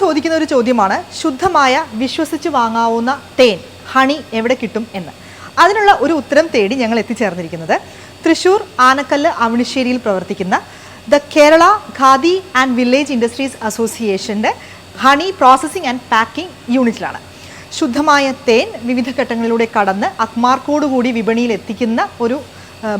ചോദിക്കുന്ന ഒരു ചോദ്യമാണ് ശുദ്ധമായ വിശ്വസിച്ച് വാങ്ങാവുന്ന തേൻ ഹണി എവിടെ കിട്ടും? എന്ന്. അതിനുള്ള ഒരു ഉത്തരം തേടി ഞങ്ങൾ എത്തിച്ചേർന്നിരിക്കുന്നത് തൃശൂർ ആനക്കല്ല് അവണിശ്ശേരിയിൽ പ്രവർത്തിക്കുന്ന the Kerala Khadi and village industries അസോസിയേഷന്റെ ഹണി പ്രോസസ്സിംഗ് ആൻഡ് പാക്കിംഗ് യൂണിറ്റിലാണ്. ശുദ്ധമായ തേൻ വിവിധ ഘട്ടങ്ങളിലൂടെ കടന്ന് അക്മാർക്കോടുകൂടി വിപണിയിൽ എത്തിക്കുന്ന ഒരു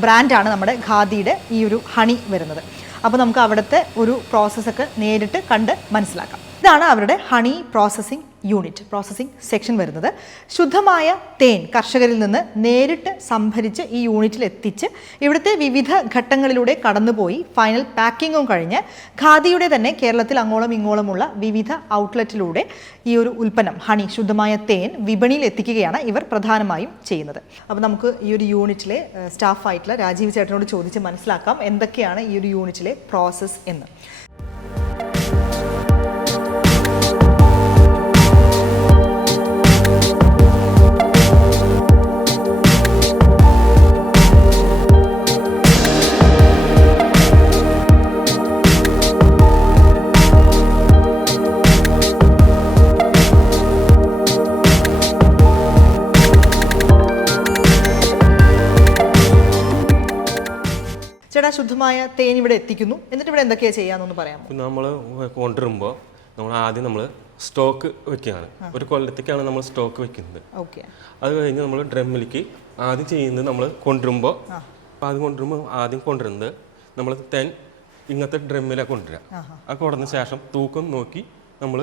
ബ്രാൻഡാണ് നമ്മുടെ ഖാദിയുടെ ഈ ഒരു ഹണി വരുന്നത്. അപ്പോൾ നമുക്ക് അവിടുത്തെ ഒരു പ്രോസസ്സൊക്കെ നേരിട്ട് കണ്ട് മനസ്സിലാക്കാം. ഇതാണ് അവരുടെ honey processing unit processing section വരുന്നത്. ശുദ്ധമായ തേൻ കർഷകരിൽ നിന്ന് നേരിട്ട് സംഭരിച്ച് ഈ യൂണിറ്റിൽ എത്തിച്ച് ഇവിടുത്തെ വിവിധ ഘട്ടങ്ങളിലൂടെ കടന്നുപോയി ഫൈനൽ പാക്കിങ്ങും കഴിഞ്ഞ് ഖാദിയുടെ തന്നെ കേരളത്തിൽ അങ്ങോളം ഇങ്ങോളമുള്ള വിവിധ ഔട്ട്ലെറ്റിലൂടെ ഈ ഒരു ഉൽപ്പന്നം ഹണി ശുദ്ധമായ തേൻ വിപണിയിൽ എത്തിക്കുകയാണ് ഇവർ പ്രധാനമായും ചെയ്യുന്നത്. അപ്പോൾ നമുക്ക് ഈ ഒരു യൂണിറ്റിലെ സ്റ്റാഫായിട്ടുള്ള രാജീവ് ചേട്ടനോട് ചോദിച്ച് മനസ്സിലാക്കാം എന്തൊക്കെയാണ് ഈ ഒരു യൂണിറ്റിലെ പ്രോസസ്സ് എന്ന്. ചേട്ടാ ശുദ്ധമായ തേൻ ഇവിടെ എത്തിക്കുന്നു. എന്നിട്ട് ഇവിടെ എന്തൊക്കെയാണ് ചെയ്യാന്നൊന്ന് പറയാമോ? നമ്മൾ കൊണ്ടുവരുമ്പോൾ നമ്മൾ ആദ്യം നമ്മൾ സ്റ്റോക്ക് വെക്കുകയാണ്. ഒരു കൊല്ലത്തേക്കാണ് നമ്മൾ സ്റ്റോക്ക് വെക്കുന്നത്. അത് കഴിഞ്ഞ് നമ്മൾ ഡ്രമ്മിലേക്ക് ആദ്യം ചെയ്യുന്നത് നമ്മൾ കൊണ്ടുവരുമ്പോൾ ആദ്യം കൊണ്ടുവരുമ്പോൾ ആദ്യം കൊണ്ടുവരുന്നത് നമ്മൾ തേൻ ഇങ്ങനത്തെ ഡ്രമ്മിലാണ് കൊണ്ടുവരിക അത് കൊണ്ടുവന്ന ശേഷം തൂക്കം നോക്കി നമ്മൾ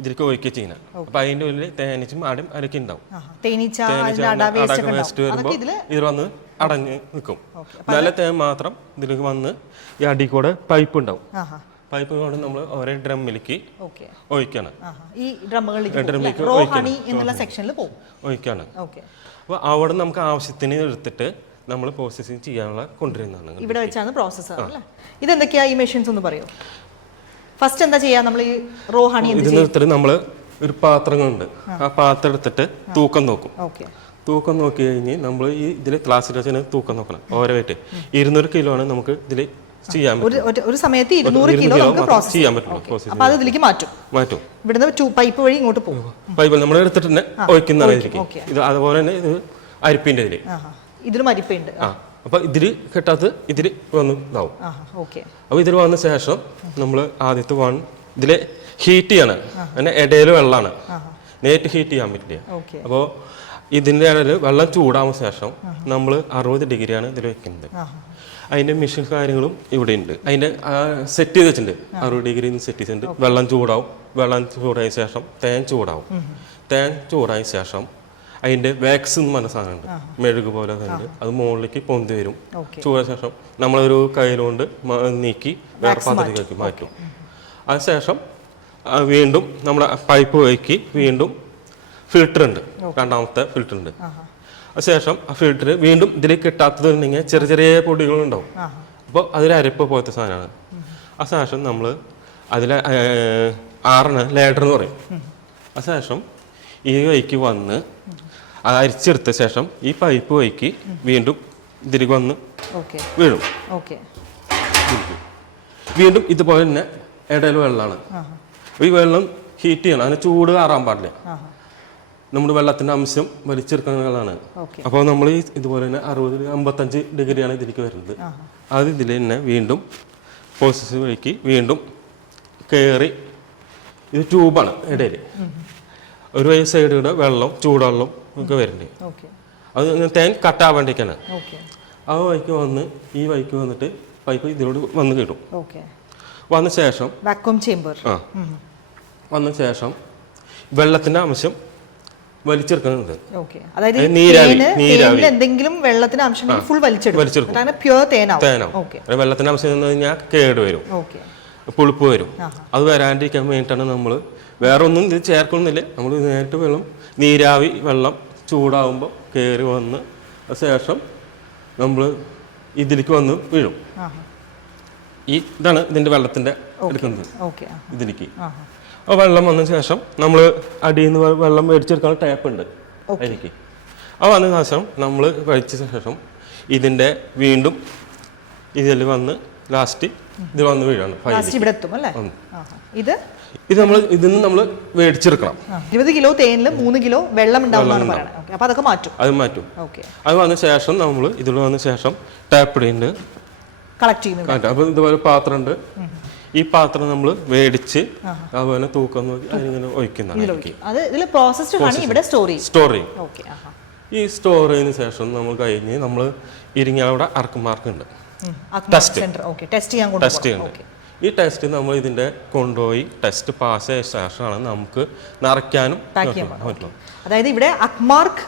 ഇതിലേക്ക് ഒഴിക്കുക ചെയ്യുന്നത്. അപ്പൊ അതിന്റെ ഉള്ളിൽ തേനീച്ചും ആടും അരക്കി ഉണ്ടാവും. വേസ്റ്റ് വരുമ്പോൾ ഇതിൽ വന്ന് അടഞ്ഞ് നിൽക്കും. നല്ല തേൻ മാത്രം ഇതിലേക്ക് വന്ന് ഈ അടി കൂടെ പൈപ്പ് ഉണ്ടാവും. പൈപ്പ് കൊണ്ട് നമ്മൾ ഒരേ ഡ്രമ്മിലേക്ക് ഒഴിക്കാണ്. ഈ ഡ്രമ്മിലേക്ക് ഒഴിക്കാണ്. അപ്പൊ അപ്പോൾ അവിടെ നമുക്ക് ആവശ്യത്തിന് എടുത്തിട്ട് നമ്മൾ പ്രോസസ്സിങ് ചെയ്യാനുള്ള കൊണ്ടുവരുന്നതാണ്. ഇവിടെ വെച്ചാണ് പ്രോസസ്സർ ഇതെന്തൊക്കെയാ? ഈ മെഷീൻസ് ഒന്ന് പറയോ? ഫസ്റ്റ് എന്താ ചെയ്യാ? നമ്മൾ ഈ റോ ഹണി എന്ത് ഇതിന് എടുത്തിട്ട് നമ്മൾ ഒരു പാത്രങ്ങളുണ്ട്. ആ. പാത്രം എടുത്തിട്ട് തൂക്കം നോക്കും. ഓക്കേ. തൂക്കം നോക്കി കഴിഞ്ഞ് നമ്മൾ ഈ ഇതിൽ ക്ലാസ്സിൽ തൂക്കം നോക്കണം ഓരോ വെയിറ്റ് ഇരുന്നൂറ് കിലോ ആണ് നമുക്ക് ഇതിൽ ചെയ്യാൻ പറ്റും ഒരു സമയത്ത് ഇരുന്നൂറ് കിലോ നമുക്ക് പ്രോസസ് ചെയ്യാൻ പ്രോസസ് അപ്പൊ അത് ഇതിലേക്ക് മാറ്റും. മാറ്റും. ഇവിടുന്ന് പൈപ്പ് വഴി ഇങ്ങോട്ട് പോകും. പൈപ്പ് നമ്മൾ എടുത്തിട്ട് തന്നെ ഒഴിക്കുന്നതായിരിക്കും. ഇത് അതുപോലെ തന്നെ ഇത് അരിപ്പിന്റെ ഇതിൽ ഇതിലും അരിപ്പുണ്ട് ആ. അപ്പോൾ ഇതിൽ കെട്ടാത്ത ഇതിൽ വന്ന് ഇതാവും. അപ്പോൾ ഇതിൽ വന്ന ശേഷം നമ്മൾ ആദ്യത്തെ വൺ ഇതിൽ ഹീറ്റ് ചെയ്യണം. അതിന്റെ ഇടയിൽ വെള്ളമാണ്. നേരിട്ട് ഹീറ്റ് ചെയ്യാൻ പറ്റില്ല. അപ്പോ അപ്പോൾ ഇതിന്റെ ഇടയിൽ വെള്ളം ചൂടാവുന്ന ശേഷം നമ്മൾ അറുപത് ഡിഗ്രിയാണ് ഇതിൽ വെക്കുന്നത്. അതിന്റെ അതിന്റെ മെഷീൻ കാര്യങ്ങളും ഇവിടെ ഉണ്ട്. അതിന്റെ സെറ്റ് ചെയ്ത് വെച്ചിട്ടുണ്ട്. അറുപത് ഡിഗ്രി സെറ്റ് ചെയ്തിട്ടുണ്ട്. വെള്ളം ചൂടാവും. വെള്ളം ചൂടായ ശേഷം തേൻ ചൂടാവും. തേൻ ചൂടായ ശേഷം അതിന്റെ വാക്സ് എന്ന് പറഞ്ഞ സാധനമുണ്ട്. മെഴുക് പോലെ തന്നെ അത് മുകളിലേക്ക് പൊന്തി വരും. ചൂട ശേഷം നമ്മളൊരു കയ്യിലുകൊണ്ട് നീക്കി വേറെ പാത്രത്തിലേക്ക് മാറ്റും. അതിനുശേഷം വീണ്ടും നമ്മുടെ പൈപ്പ് വയ്ക്കി വീണ്ടും ഫിൽറ്റർ ഉണ്ട്. രണ്ടാമത്തെ ഫിൽറ്റർ ഉണ്ട്. അതിനുശേഷം ആ ഫിൽറ്റർ വീണ്ടും ഇതിലേക്ക് കിട്ടാത്തതുണ്ടെങ്കിൽ ചെറിയ ചെറിയ പൊടികളുണ്ടാവും അപ്പോൾ അതൊരു അരപ്പ് പോലത്തെ സാധനമാണ്. ആ ശേഷം നമ്മൾ അതിൽ ആറിന് ലേഡർ എന്ന് പറയും. ആ ശേഷം ഈ വഴിക്ക് വന്ന് അരിച്ചെടുത്ത ശേഷം ഈ പൈപ്പ് വഴിക്ക് വീണ്ടും ഇതിലേക്ക് വന്ന് വീഴും. വീണ്ടും ഇതുപോലെ തന്നെ ഇടയിൽ വെള്ളമാണ്. ഈ വെള്ളം ഹീറ്റ് ചെയ്യണം. അതിന് ചൂട് കാറാൻ പാടില്ല. നമ്മുടെ വെള്ളത്തിന്റെ അംശം വലിച്ചെടുക്കുന്നതാണ്. അപ്പൊ അപ്പോൾ നമ്മൾ ഈ ഇതുപോലെ തന്നെ അറുപത് അമ്പത്തഞ്ച് ഡിഗ്രിയാണ് ഇതിലേക്ക് വരുന്നത്. അത് ഇതിൽ തന്നെ വീണ്ടും പ്രോസസ്സ് വഴിക്ക് വീണ്ടും കയറി ഇത് ട്യൂബാണ് ഇടയിൽ. ഒരു സൈഡിലൂടെ വെള്ളം ചൂടുവെള്ളം ഒക്കെ വരുന്നുണ്ട്. അത് ഞാൻ തേൻ കട്ടാവാണ്ടിരിക്കാണ് ആ വഴിക്ക് വന്ന് ഈ വഴിക്ക് വന്നിട്ട് പൈപ്പ് ഇതിലൂടെ വന്ന് കിട്ടും. വന്ന ശേഷം വാക്വം ചേംബർ ആ. വന്ന ശേഷം വെള്ളത്തിന്റെ അംശം വലിച്ചെടുക്കുന്നുണ്ട്. വെള്ളത്തിന്റെ അതായത് ഈ അത് നീരാവി, തേന് നീരാവി. എന്തെങ്കിലും വെള്ളത്തിന് അംശം ഫുൾ വലിച്ചെടുക്കും. പ്യുവർ തേനാവും. തേനാവും. വെള്ളത്തിന്റെ അംശം എന്ന് കഴിഞ്ഞാൽ കേട് വരും. ഓക്കെ. പുളിപ്പ് വരും അത് വരാണ്ടിരിക്കാൻ വേണ്ടിയിട്ടാണ് നമ്മൾ വേറെ ഒന്നും ഇത് ചേർക്കുന്നില്ല നമ്മൾ നേരിട്ട് വെള്ളം നീരാവി വെള്ളം ചൂടാവുമ്പോൾ കയറി വന്ന് ശേഷം നമ്മൾ ഇതിലേക്ക് വന്ന് വീഴും. ഈ ഇതാണ് ഇതിന്റെ വെള്ളത്തിന്റെ എടുക്കുന്നത്. ഇതിലേക്ക്. അപ്പോൾ വെള്ളം വന്ന ശേഷം നമ്മൾ അടിയിൽ നിന്ന് വെള്ളം മേടിച്ചെടുക്കാൻ ടാപ്പ് ഉണ്ട് അതിലേക്ക്. അപ്പോൾ വന്ന ശേഷം നമ്മൾ കഴിച്ച ശേഷം ഇതിന്റെ വീണ്ടും ഇതിൽ വന്ന് ലാസ്റ്റ് ഇത് വന്ന് വീഴാണ് ലാസ്റ്റ് ഇവിടെ എത്തും അല്ലേ. ഇത്? ഇത് നമ്മൾ നിന്ന് നമ്മൾ മേടിച്ചെടുക്കണം ഇരുപത് കിലോ തേനിൽ മൂന്ന് കിലോ വെള്ളം ഉണ്ടാവും അപ്പോൾ അതൊക്കെ മാറ്റും. അത് മാറ്റും. അത് വന്ന ശേഷം നമ്മൾ ഇതിൽ വന്ന ശേഷം ടാപ്പ് കളക്ട് ചെയ്യുന്നു അപ്പൊ ഇതുപോലെ പാത്രം ഉണ്ട് ഈ പാത്രം നമ്മൾ മേടിച്ച് അതുപോലെ തൂക്കം നോക്കി അതിങ്ങനെ ഒഴിക്കുന്നതാണ് ഇതിൽ സ്റ്റോർ ചെയ്യും. ഈ സ്റ്റോർ ചെയ്യുന്ന ശേഷം നമ്മൾ കഴിഞ്ഞ് നമ്മൾ ഇരിങ്ങാവിടെ അറക്കുമാർക്ക് ഉണ്ട് ടെസ്റ്റ് ടെസ്റ്റ് ചെയ്യാൻ ടെസ്റ്റ് ചെയ്യുന്നുണ്ട് ഈ ടെസ്റ്റ് നമ്മൾ ഇതിന്റെ കൊണ്ടുപോയി ടെസ്റ്റ് പാസ് ചെയ്ത ശേഷമാണ് നമുക്ക് നിറയ്ക്കാനും പറ്റുന്നത്. അതായത് ഇവിടെ അക്മാർക്ക്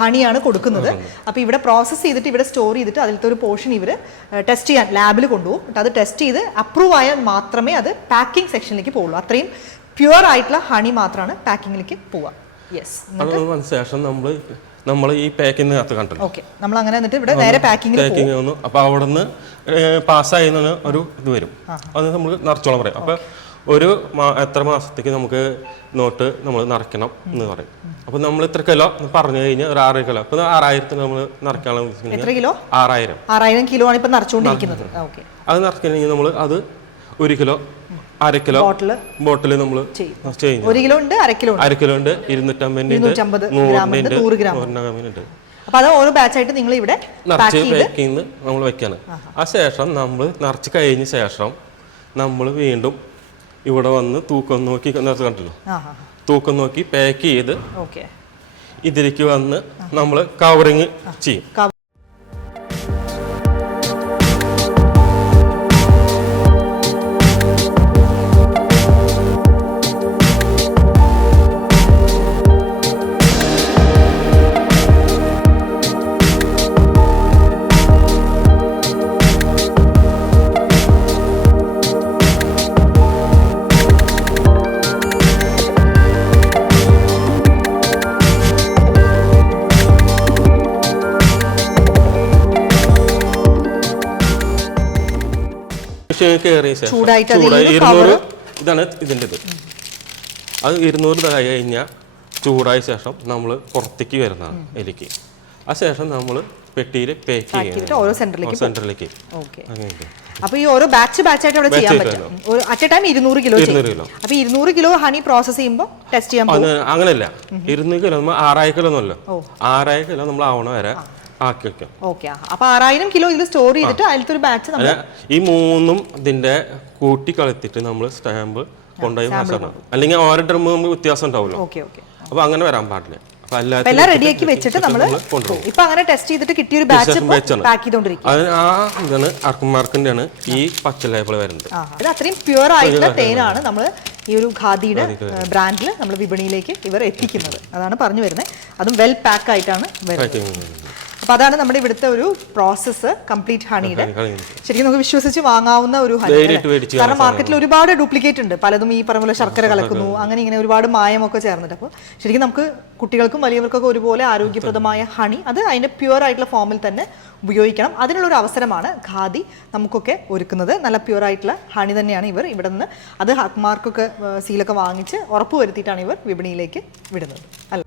ഹണിയാണ് കൊടുക്കുന്നത്. അപ്പോൾ ഇവിടെ പ്രോസസ്സ് ചെയ്തിട്ട് ഇവിടെ സ്റ്റോർ ചെയ്തിട്ട് അതിലത്തെ ഒരു പോർഷൻ ഇവർ ടെസ്റ്റ് ചെയ്യാൻ ലാബിൽ കൊണ്ടുപോകും. എന്നിട്ട് അത് ടെസ്റ്റ് ചെയ്ത് അപ്രൂവ് ആയാൽ മാത്രമേ അത് പാക്കിംഗ് സെക്ഷനിലേക്ക് പോകുള്ളൂ അത്രയും പ്യുവർ ആയിട്ടുള്ള ഹണി മാത്രമാണ് പാക്കിങ്ങിലേക്ക് പോവുക. യെസ് ശേഷം നമ്മൾ നമ്മൾ ഈ പാക്കിനകത്ത് കണ്ടല്ലോ. ഓക്കെ. നമ്മൾ അങ്ങനെ എന്നിട്ട് ഇവിടെ നേരെ പാക്കിങ്ങിൽ പാക്കിങ് വന്നു. അപ്പൊ അവിടെ നിന്ന് പാസ്സായി ഒരു ഇത് വരും. അത് നമ്മൾ നിറച്ചോളം പറയും. അപ്പൊ ഒരു മാ- എത്ര മാസത്തേക്ക് നമുക്ക് നോട്ട് നമ്മൾ നിറയ്ക്കണം എന്ന് പറയും. അപ്പൊ നമ്മൾ ഇത്ര കിലോ പറഞ്ഞു കഴിഞ്ഞാൽ ഒരു ആറ് കിലോ. അപ്പൊ ആറായിരത്തിന് നമ്മൾ നിറയ്ക്കാനുള്ള എത്ര കിലോ? ആറായിരം. ആറായിരം കിലോ ആണ് ഇപ്പം നിറച്ചുകൊണ്ടിരിക്കുന്നത് അത് നിറയ്ക്കണമെങ്കിൽ നമ്മൾ അത് ഒരു കിലോ അര കിലോ ബോട്ടിൽ നമ്മൾ ഒരു കിലോ ഉണ്ട് അര കിലോ അര കിലോ ഉണ്ട് ഇരുന്നൂറ്റമ്പത് നൂറ് ഗ്രാം. ഉണ്ട് അപ്പൊ അത് ഓരോ ബാച്ചായിട്ട് നിങ്ങൾ ഇവിടെ നിറച്ച് പാക്ക് ചെയ്ത് നമ്മൾ വെക്കാണ്. ആ ശേഷം നമ്മൾ നിറച്ച് കഴിഞ്ഞ ശേഷം നമ്മൾ വീണ്ടും ഇവിടെ വന്ന് തൂക്കം നോക്കി നേരത്തെ കണ്ടല്ലോ തൂക്കം നോക്കി പാക്ക് ചെയ്ത് ഇതിലേക്ക് വന്ന് നമ്മൾ കവറിങ് ചെയ്യും. പക്ഷേ കയറിയ ശേഷം ചൂടായിട്ട് അതിൽ നിന്ന് ഇരുന്നൂറ് ഇതാണ് ഇതിന്റെ ഇത് അത് ഇരുന്നൂറ് ഇതായി കഴിഞ്ഞാൽ ചൂടായ ശേഷം നമ്മൾ പുറത്തേക്ക് വരുന്നതാണ് എലിക്ക്. ആ ശേഷം നമ്മൾ പെട്ടിയിൽ പാക്ക് ചെയ്തിട്ട് ഓരോ സെന്ററിലേക്ക് സെന്ററിലേക്ക് ഓക്കെ. അങ്ങനെയൊക്കെ. അപ്പൊ ഈ ഓരോ ബാച്ച് ബാച്ച് ആയിട്ട് അവിടെ ചെയ്യാൻ പറ്റും. ഒരു അറ്റ് എ ടൈം ഇരുന്നൂറ് കിലോ ചെയ്യും. ഇരുന്നൂറ് കിലോ അപ്പൊ ഇരുന്നൂറ് കിലോ ഹണി പ്രോസസ് ചെയ്യുമ്പോൾ ടെസ്റ്റ് ചെയ്യാൻ പോകും. അത് അങ്ങനെയല്ല ഇരുന്നൂറ് കിലോ നമ്മൾ ആറായിരം കിലോ ഒന്നുമല്ലോ. ആറായിരം കിലോ നമ്മൾ ആവണ വരെ ഓക്കെ അപ്പൊ ആറായിരം കിലോ ഇതിൽ സ്റ്റോർ ചെയ്തിട്ട് അതിലത്തെ ഒരു ബാച്ച് നമ്മൾ ഈ മൂന്നും ഇതിന്റെ കൂട്ടി കളത്തിട്ട് നമ്മൾ സ്റ്റാമ്പ് കൊണ്ടുപോയി മാസണം അല്ലെങ്കിൽ ഓരോ ഡ്രം നമുക്ക് വ്യത്യാസം ഓക്കെ അപ്പൊ അങ്ങനെ വരാൻ പാടില്ല. എല്ലാം റെഡിയാക്കി വെച്ചിട്ട് നമ്മൾ ഇപ്പൊ അങ്ങനെ ടെസ്റ്റ് ചെയ്തിട്ട് കിട്ടിയ ഒരു ബാച്ച് പാക്ക് ചെയ്തോണ്ടിരിക്കും ആണ്. ഈ പച്ച ലേബിൾ വരുന്നത്. ഇത് അത്രയും പ്യുവർ ആയിട്ടുള്ള തേനാണ് നമ്മൾ ഈ ഒരു ഖാദിയുടെ ബ്രാൻഡിൽ നമ്മൾ വിപണിയിലേക്ക് ഇവർ എത്തിക്കുന്നത്. അതാണ് പറഞ്ഞു വരുന്നത്. അതും വെൽ പാക്ക് ആയിട്ടാണ് വരുന്നത്. അപ്പൊ അതാണ് നമ്മുടെ ഇവിടുത്തെ ഒരു പ്രോസസ്സ് കംപ്ലീറ്റ് ഹണിയുടെ ശരിക്കും നമുക്ക് വിശ്വസിച്ച് വാങ്ങാവുന്ന ഒരു ഹണി കാരണം മാർക്കറ്റിൽ ഒരുപാട് ഡ്യൂപ്ലിക്കേറ്റ് ഉണ്ട്. പലതും ഈ പറഞ്ഞ പോലെ ശർക്കര കലക്കുന്നു അങ്ങനെ ഇങ്ങനെ ഒരുപാട് മായമൊക്കെ ചേർന്നിട്ട്. അപ്പോൾ ശരിക്കും നമുക്ക് കുട്ടികൾക്കും വലിയവർക്കൊക്കെ ഒരുപോലെ ആരോഗ്യപ്രദമായ ഹണി അത് അതിന്റെ പ്യുവർ ആയിട്ടുള്ള ഫോമിൽ തന്നെ ഉപയോഗിക്കണം. അതിനുള്ള ഒരു അവസരമാണ് ഖാദി നമുക്കൊക്കെ ഒരുക്കുന്നത്. നല്ല പ്യുവർ ആയിട്ടുള്ള ഹണി തന്നെയാണ് ഇവർ ഇവിടെ നിന്ന് അത് ഹക്മാർക്കൊക്കെ സീലൊക്കെ വാങ്ങിച്ച് ഉറപ്പ് വരുത്തിയിട്ടാണ് ഇവർ വിപണിയിലേക്ക് വിടുന്നത്. അല്ല?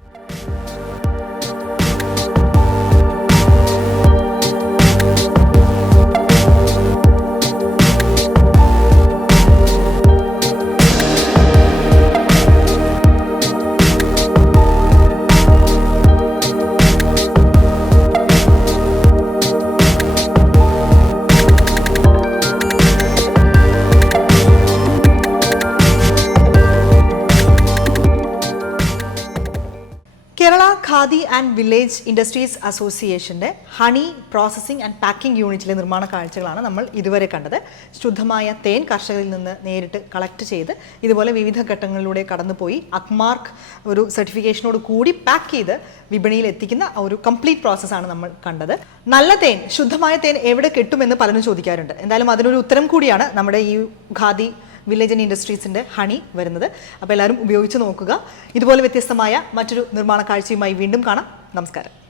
ഖാദി ആൻഡ് വില്ലേജ് ഇൻഡസ്ട്രീസ് അസോസിയേഷന്റെ ഹണി പ്രോസസ്സിംഗ് ആൻഡ് പാക്കിംഗ് യൂണിറ്റിലെ നിർമ്മാണ കാഴ്ചകളാണ് നമ്മൾ ഇതുവരെ കണ്ടത്. ശുദ്ധമായ തേൻ കർഷകരിൽ നിന്ന് നേരിട്ട് കളക്ട് ചെയ്ത് ഇതുപോലെ വിവിധ ഘട്ടങ്ങളിലൂടെ കടന്നുപോയി അക്മാർക്ക് ഒരു സർട്ടിഫിക്കേഷനോട് കൂടി പാക്ക് ചെയ്ത് വിപണിയിൽ എത്തിക്കുന്ന ഒരു കംപ്ലീറ്റ് പ്രോസസ്സാണ് നമ്മൾ കണ്ടത്. നല്ല തേൻ ശുദ്ധമായ തേൻ എവിടെ കിട്ടുമെന്ന് പലരും ചോദിക്കാറുണ്ട്. എന്തായാലും അതിനൊരു ഉത്തരം കൂടിയാണ് നമ്മുടെ ഈ ഖാദി വില്ലേജ് ആൻഡ് ഇൻഡസ്ട്രീസിന്റെ ഹണി വരുന്നത്. അപ്പോൾ എല്ലാവരും ഉപയോഗിച്ച് നോക്കുക. ഇതുപോലെ വ്യത്യസ്തമായ മറ്റൊരു നിർമ്മാണ കാഴ്ചയുമായി വീണ്ടും കാണാം. നമസ്കാരം.